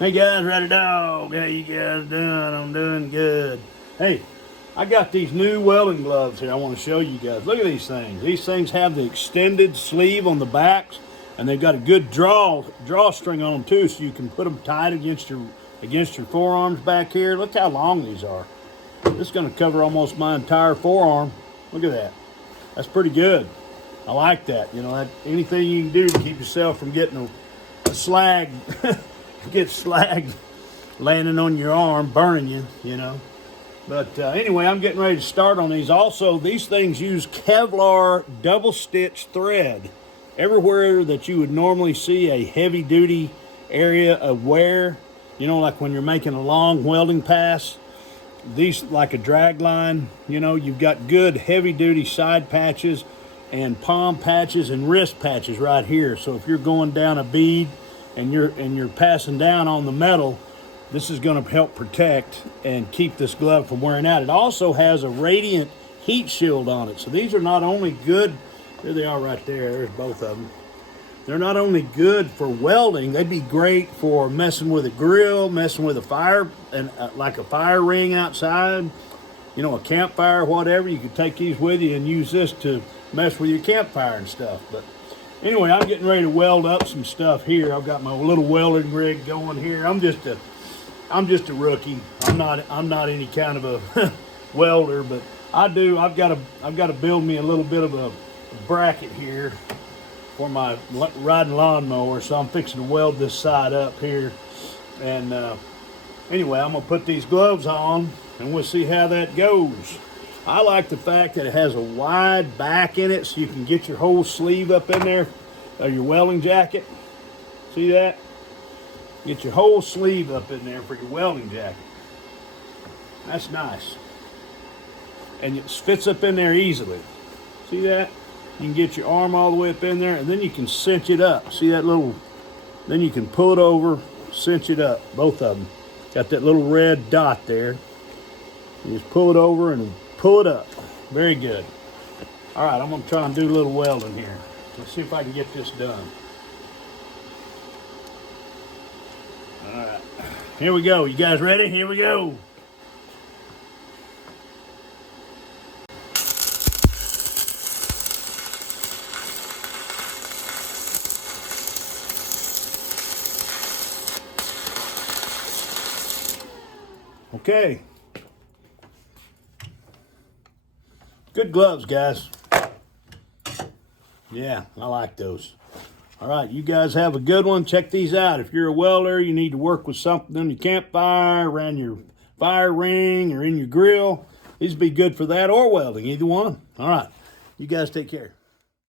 Hey guys, Ready Dog. How you guys doing? I'm doing good. Hey, I got these new welding gloves here I want to show you guys. Look at these things. These things have the extended sleeve on the backs, and they've got a good drawstring on them too, so you can put them tight against your forearms back here. Look how long these are. This is going to cover almost my entire forearm. Look at that. That's pretty good. I like that. You know, anything you can do to keep yourself from getting a slag get slag landing on your arm, burning you, you know. But anyway, I'm getting ready to start on these. Also, these things use Kevlar double-stitched thread. Everywhere that you would normally see a heavy-duty area of wear, you know, like when you're making a long welding pass, these, like a drag line, you know, you've got good heavy-duty side patches and palm patches and wrist patches right here. So if you're going down a bead and you're passing down on the metal, this is going to help protect and keep this glove from wearing out. It also has a radiant heat shield on it. So these are not only good, there they are right there, there's both of them. They're not only good for welding, they'd be great for messing with a grill, messing with a fire, and like a fire ring outside, you know, a campfire, whatever. You could take these with you and use this to mess with your campfire and stuff. But anyway, I'm getting ready to weld up some stuff here. I've got my little welding rig going here. I'm just a rookie. I'm not any kind of a welder, but I've got to build me a little bit of a bracket here for my riding lawnmower. So I'm fixing to weld this side up here. And anyway, I'm gonna put these gloves on and we'll see how that goes. I like the fact that it has a wide back in it, so you can get your whole sleeve up in there, your welding jacket. See that? Get your whole sleeve up in there for your welding jacket. That's nice. And it fits up in there easily. See that? You can get your arm all the way up in there, and then you can cinch it up. See that little, then you can pull it over, cinch it up, both of them. Got that little red dot there. You just pull it over and pull it up. Very good. All right, I'm gonna try and do a little welding here. Let's see if I can get this done. All right, here we go. You guys ready? Here we go. Okay. Good gloves, guys. Yeah, I like those. All right, you guys have a good one. Check these out. If you're a welder, you need to work with something on your campfire, around your fire ring, or in your grill, these would be good for that or welding, either one. All right, you guys take care.